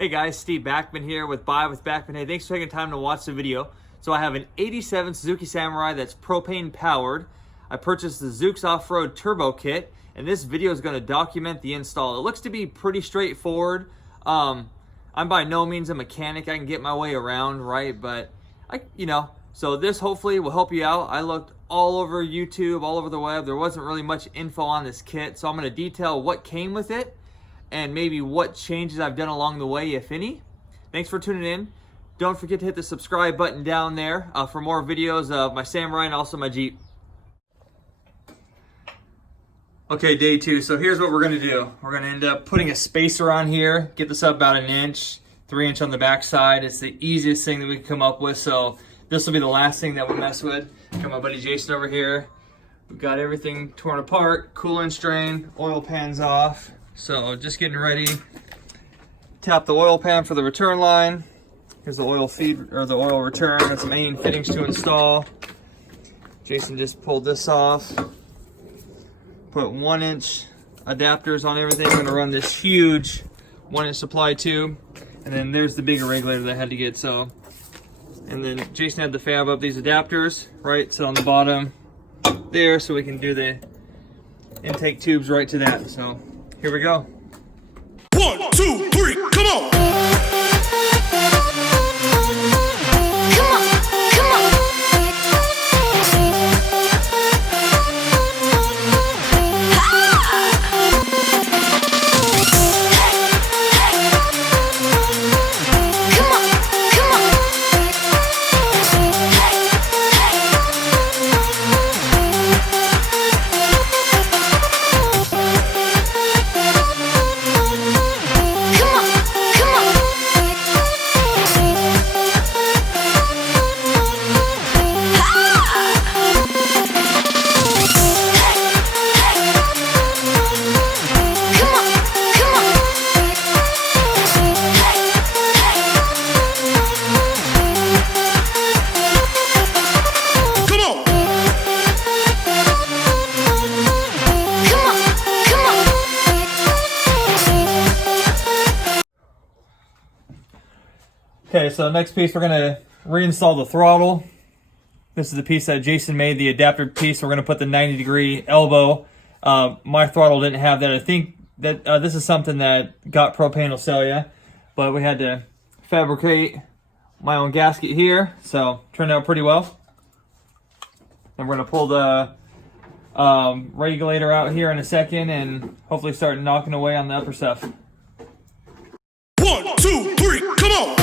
Hey guys, Steve Backman here with Buy with Backman. Hey, thanks for taking time to watch the video. So I have an 87 Suzuki Samurai that's propane powered. I purchased the Zuks Offroad Turbo kit, and this video is going to document the install. It looks to be pretty straightforward. I'm by no means a mechanic. I can get my way around, right? But so this hopefully will help you out. I looked all over YouTube, all over the web. There wasn't really much info on this kit, so I'm going to detail what came with it and maybe what changes I've done along the way, if any. Thanks for tuning in. Don't forget to hit the subscribe button down there for more videos of my Samurai and also my Jeep. Okay, day two. So here's what we're gonna do. We're gonna end up putting a spacer on here, get this up about 1 inch, 3 inch on the back side. It's the easiest thing that we can come up with. So this will be the last thing that we mess with. Got my buddy Jason over here. We've got everything torn apart, coolant drain, oil pans off. So just getting ready. Tap the oil pan for the return line. Here's the oil feed or the oil return. Got some main fittings to install. Jason just pulled this off. Put 1 inch adapters on everything. I'm gonna run this huge 1 inch supply tube. And then there's the bigger regulator that I had to get. So, and then Jason had to fab up these adapters, right? So on the bottom there, so we can do the intake tubes right to that. So here we go. 1, 2, 3, come on! Okay, so next piece we're gonna reinstall the throttle. This is the piece that Jason made, the adapter piece. We're gonna put the 90-degree elbow. My throttle didn't have that. I think that this is something that Got Propane will sell you, but we had to fabricate my own gasket here, so turned out pretty well. And we're gonna pull the regulator out here in a second and hopefully start knocking away on the upper stuff. 1, 2, 3, come on!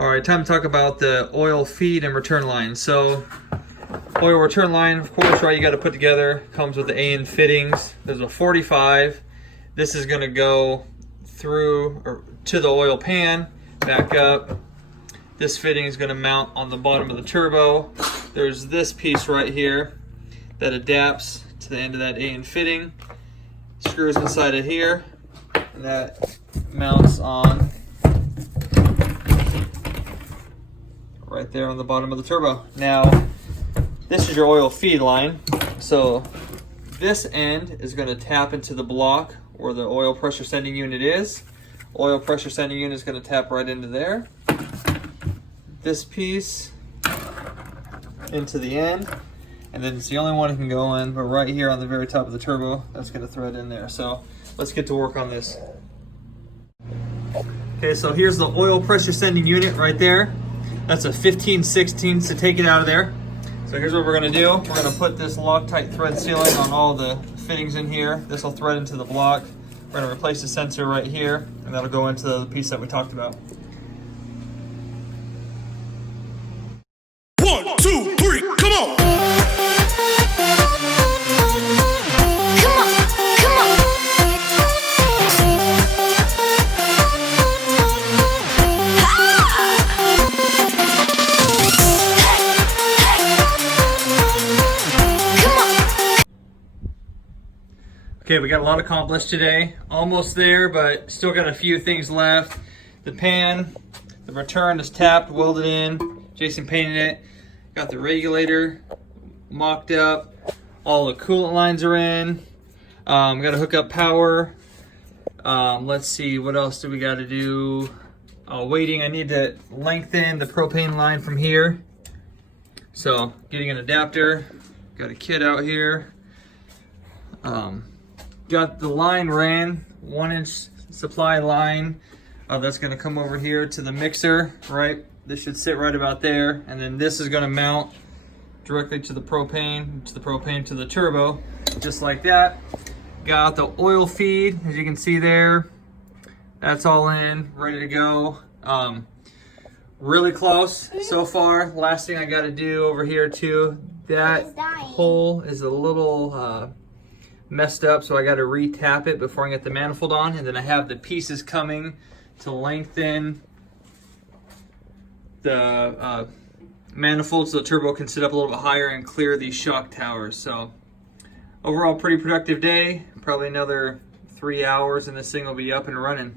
Alright, time to talk about the oil feed and return line. So, oil return line, of course, right, you got to put together. Comes with the A&N fittings. There's a 45. This is going to go through or to the oil pan, back up. This fitting is going to mount on the bottom of the turbo. There's this piece right here that adapts to the end of that A&N fitting. Screws inside of here, and that mounts on right there on the bottom of the turbo. Now, this is your oil feed line. So this end is going to tap into the block where the oil pressure sending unit is. Oil pressure sending unit is going to tap right into there. This piece into the end, and then it's the only one that can go in, but right here on the very top of the turbo, that's going to thread in there. So let's get to work on this. Okay, so here's the oil pressure sending unit right there. That's a 15/16 to take it out of there. So here's what we're gonna do. We're gonna put this Loctite thread sealant on all the fittings in here. This will thread into the block. We're gonna replace the sensor right here, and that'll go into the piece that we talked about. 1, 2, 3, come on! Okay, we got a lot accomplished today. Almost there, but still got a few things left. The pan, the return is tapped, welded in. Jason painted it. Got the regulator mocked up. All the coolant lines are in. Got to hook up power. Let's see, what else do we got to do? Waiting, I need to lengthen the propane line from here. So, getting an adapter. Got a kit out here. Got the line ran, 1-inch supply line. That's gonna come over here to the mixer, right? This should sit right about there. And then this is gonna mount directly to the propane, to the turbo, just like that. Got the oil feed, as you can see there. That's all in, ready to go. Really close so far. Last thing I gotta do over here too, that hole is a little, messed up, so I got to re-tap it before I get the manifold on, and then I have the pieces coming to lengthen the manifold so the turbo can sit up a little bit higher and clear these shock towers. So overall, pretty productive day. Probably another 3 hours and this thing will be up and running.